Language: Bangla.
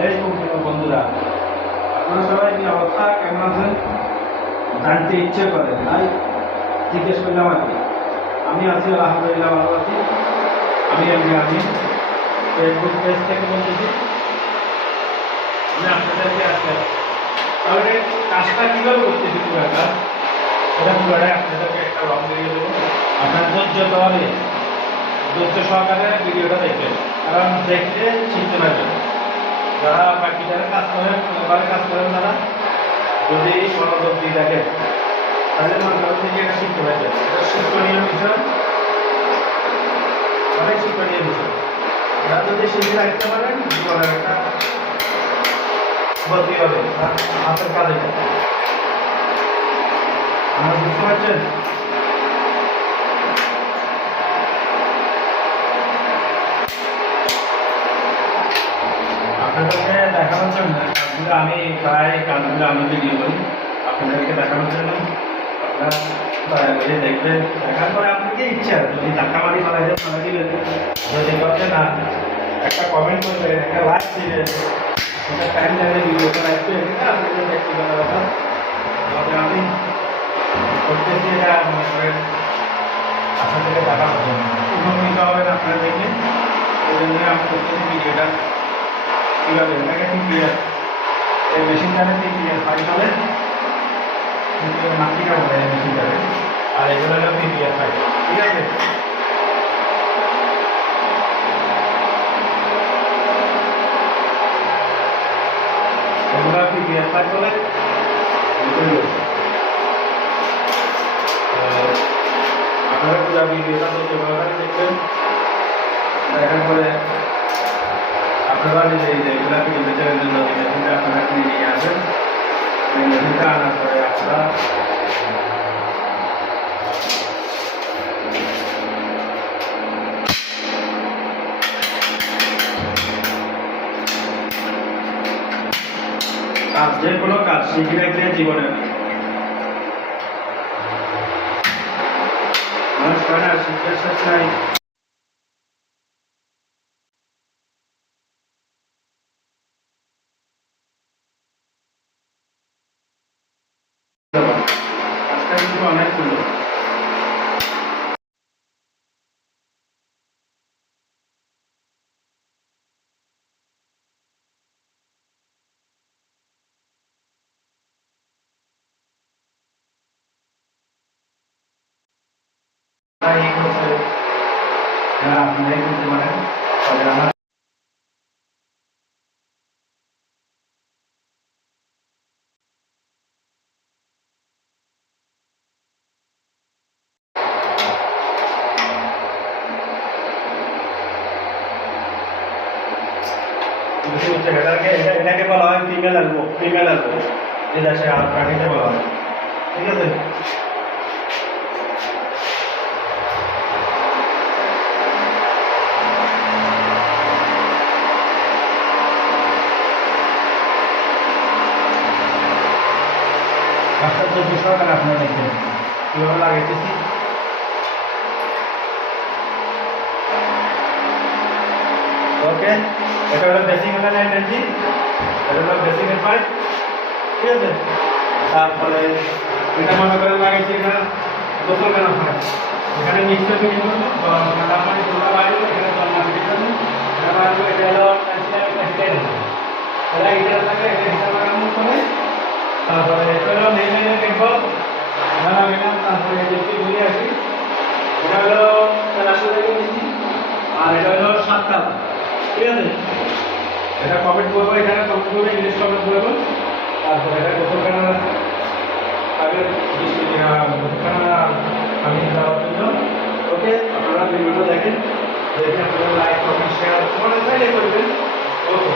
দেশ এবং বন্ধুরা, আপনারা সবাই কি অবস্থা, কেমন আছেন জানতে ইচ্ছে করে, তাই জিজ্ঞেস করলাম আর কি। আমি আছি আলহামদুলিল্লাহ, ভালো আছি। আমি ফেসবুক পেজ থেকে বলতেছি। আমি আপনাদেরকে আজকে তাহলে কাজটা কীভাবে করতেছি, পুরো কাজ এটা পুরোটাই আপনাদেরকে একটা রং দিয়ে দেবো। আপনার ধৈর্য সহকারে ভিডিওটা দেখবেন, কারণ দেখলে শিখতে পারবেন। যারা বাকি যারা কাজ করেন, কাজ করেন, তারা যদি মনোযোগ দিয়ে দেখেন তাহলে মনে করেন যে এটা শিখতে পারবেন। এটা শিক্ষণীয় বিষয়, অনেক শিক্ষণীয় বিষয়। যারা যদি শিখে রাখতে পারেন জীবনের একটা গতি হবে, হাতের কাজে। আমরা বুঝতে পারছেন? আপনাদেরকে দেখানোর জন্য কাজগুলো আমি ভিডিও করি আপনাদেরকে দেখানোর জন্য। আপনারা দেখবেন, দেখার পরে আপনাকে ইচ্ছা যদি ধাক্কা মারি ফেলা দিবেন, যদি করতে না একটা কমেন্ট করবেন, একটা লাইক দিবেন, একটা টাইম লাইনে ভিডিওটা রাখবেন, এটা আপনাদের ব্যক্তিগত ব্যাপার। তবে আমি করতেছি এটা মনে করেন আপনাদেরকে দেখানোর জন্য, উপকৃত হবেন আপনারা দেখে। ওই জন্য আমি করতেছি ভিডিওটা কীভাবে এটাকে টিপিএস এই মেশিনটারে টিপিএস ফাইল হবে, মাটিটা বলে এই মেশিনটারে, আর এগুলো হলো টিপিএস ফাইল। ঠিক আছে, এগুলো টিপিএস ফাইল বলে। আপনারা পুরো ভিডিওটা দেখবেন, দেখার পরে আপনারা এগুলা ভিডিওটার জন্য মেশিনটা আপনারা কিনে নিয়ে আসবেন। এই মেশিনটা আনার পরে আপনারা যে কোনো কাজ শিখে রাখলে জীবনে মানুষ হয় না, শিক্ষার শেষ নাই। কাজটা কিন্তু অনেক সুন্দর। আপনারাই করতে পারেন, তবে আমার এটাকে বলা হয় ফিমেল এলবো, যে দেশে প্রাণীতে বলা হয়। ঠিক আছে, রাস্তার যে বিষয়টা আপনারা দেখবেন কীভাবে লাগাইতেছি। ওকে, এটা হলো বেসিং এনার্জি, এটা হলো বেসিং এর পাইপ। ঠিক আছে, তারপরে এটা মনে করেন লাগাইছি এখানে গোসল কেন হয়, এখানে মিক্সার ফিটিং করবো, ঠান্ডা পানি তোলা বাড়িব, এখানে জল না ফিটিং করবো, এটা বাড়িব। এটা হলো এটা হিটার থাকে, এটা হিটার লাগানোর পরে তারপরে এটা হলো মেইন লাইনের কেবল লাগালাম। তারপরে দেখতে ঘুরে আসি, এটা হলো 400 টাকা নিচ্ছি, আর এটা হলো 7 টাকা। ঠিক আছে, এটা কমেন্ট করবো, এখানে কমেন্ট করবো, ইংলিশ কমেন্ট করবো। তারপরে এটা গোসলখানা আগে গোসলখানা আমি দেওয়ার জন্য। ওকে, আপনারা ভিডিওটা দেখেন, দেখে আপনারা লাইক কমেন্ট শেয়ার মনে চাইলে করবেন। ওকে।